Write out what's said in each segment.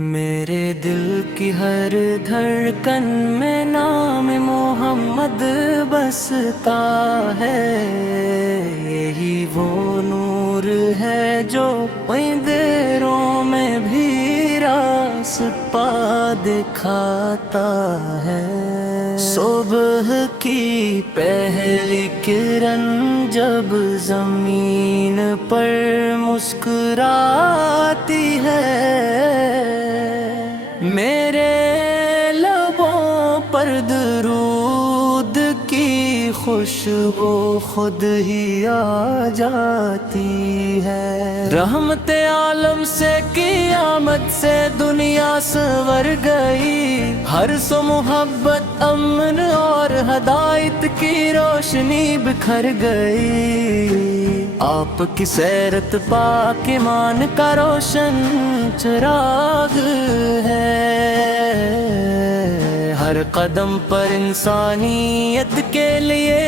میرے دل کی ہر دھڑکن میں نام محمد بستا ہے، یہی وہ نور ہے جو اندھیروں میں بھی راستہ دکھاتا ہے۔ صبح کی پہلی کرن جب زمین پر مسکراتی ہے، میرے لبوں پر درود کی خوشبو خود ہی آ جاتی ہے۔ رحمت عالم سے قیامت سے دنیا سنور گئی، ہر سو محبت امن اور ہدایت کی روشنی بکھر گئی۔ آپ کی سیرت پاک ایمان کا روشن چراغ ہے، ہر قدم پر انسانیت کے لیے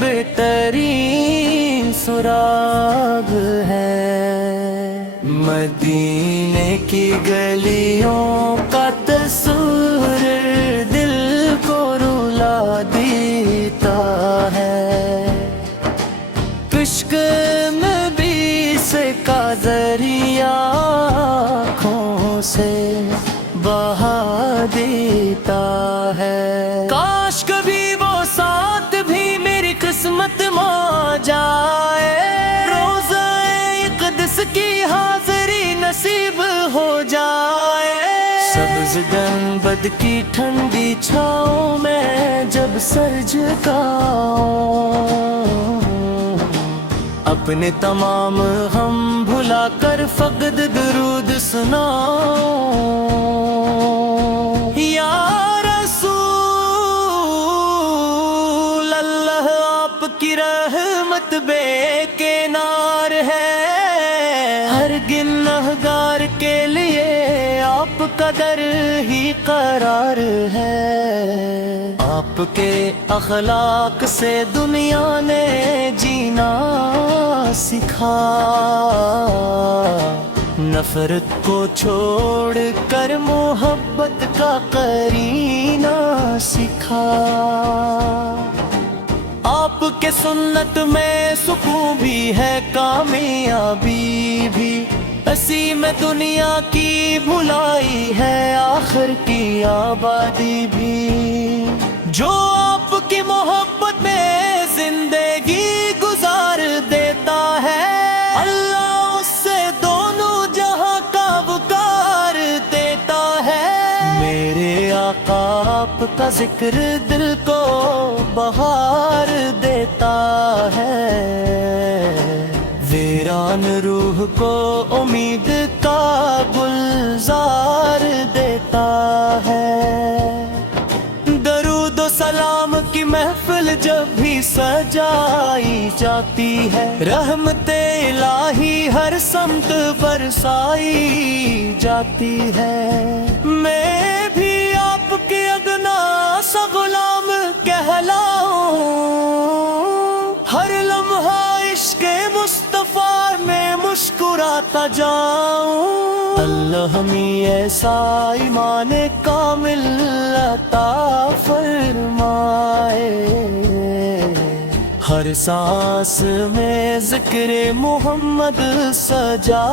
بہترین سراغ ہے۔ مدینے کی گلیوں کا تصور دل کو رلا دیتا ہے، عشق میں بھی سے کا ذریعہ آنکھوں سے بہا دیتا ہے۔ کاش کبھی وہ ساتھ بھی میری قسمت میں آ جائے، روزہ اقدس کی حاضری نصیب ہو جائے۔ سبز گنبد کی ٹھنڈی چھاؤں میں جب سر جھکاؤں، اپنے تمام ہم بھلا کر فقط درود سناؤں۔ یا رسول اللہ، آپ کی رحمت بے کنار ہے، ہر گنہگار کے لیے آپ کا در ہی قرار ہے۔ آپ کے اخلاق سے دنیا نے جینا سکھا، نفرت کو چھوڑ کر محبت کا قرینہ سکھا۔ آپ کے سنت میں سکون بھی ہے، کامیابی بھی، اسی میں دنیا کی بھلائی ہے، آخر کی آبادی بھی۔ جو آپ کی محبت میں زندگی گزار دیتا ہے، اللہ اس سے دونوں جہاں کا وقار دیتا ہے۔ میرے آقا آپ کا ذکر دل کو بہار دیتا ہے، ویران روح کو امید کا گلزار دیتا ہے۔ درود و سلام کی محفل جب بھی سجائی جاتی ہے، رحمت الہی ہر سمت برسائی جاتی ہے۔ میں بھی آپ کے اگنا سا غلام کہلاؤں، ہر لمحہ عشق مصطفیٰ میں مسکراتا جاؤں۔ اللہ ہمیں ایسا ایمان کامل عطا فرمائے، ہر سانس میں ذکر محمد سجا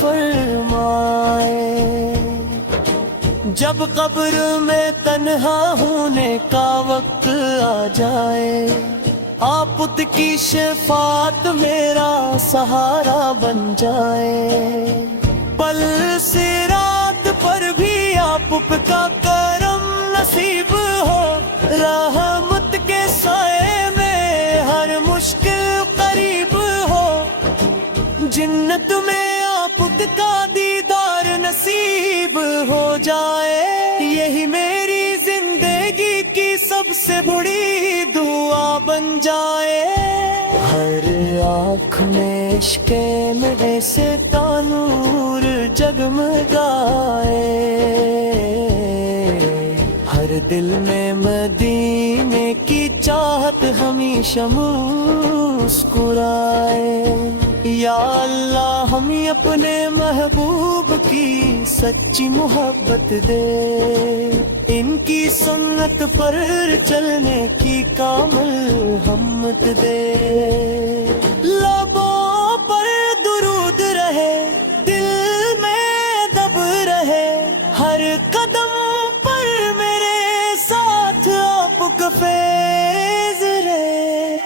فرمائے۔ جب قبر میں تنہا ہونے کا وقت آ جائے، آپ کی شفاعت میرا سہارا بن جائے۔ پل صراط پر بھی آپ کا کرم نصیب ہو، رحمت کے سائے میں ہر مشکل قریب ہو، جنت میں آپ کا دیدار نصیب ہو جائے۔ یہی میری زندگی کی سب سے بڑی دعا بن جائے۔ ہر آنکھ میں عشق میں سے تانور جگمگائے، ہر دل میں مدینے کی چاہت ہمیشہ مسکرائے۔ یا اللہ ہمیں اپنے محبوب کی سچی محبت دے، ان کی سنت پر چلنے کی کامل ہمت دے، لبوں پر درود رہے، دل میں دب رہے، ہر قدم پر میرے ساتھ آپ کا فیض رہے،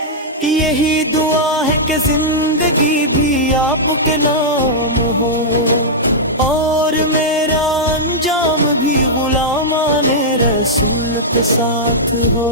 یہی دعا ہے کہ زندگی بھی آپ کے نام ہو اور میرا انجام بھی غلامان رسول کے ساتھ ہو۔